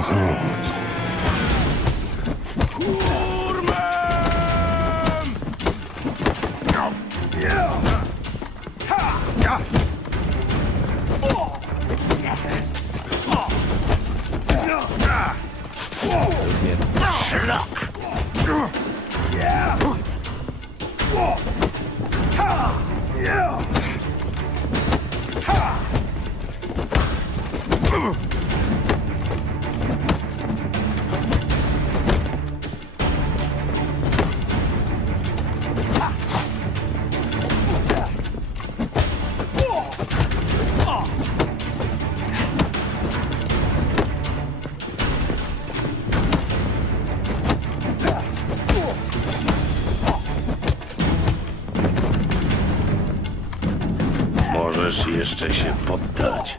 to chodź. możesz jeszcze się poddać.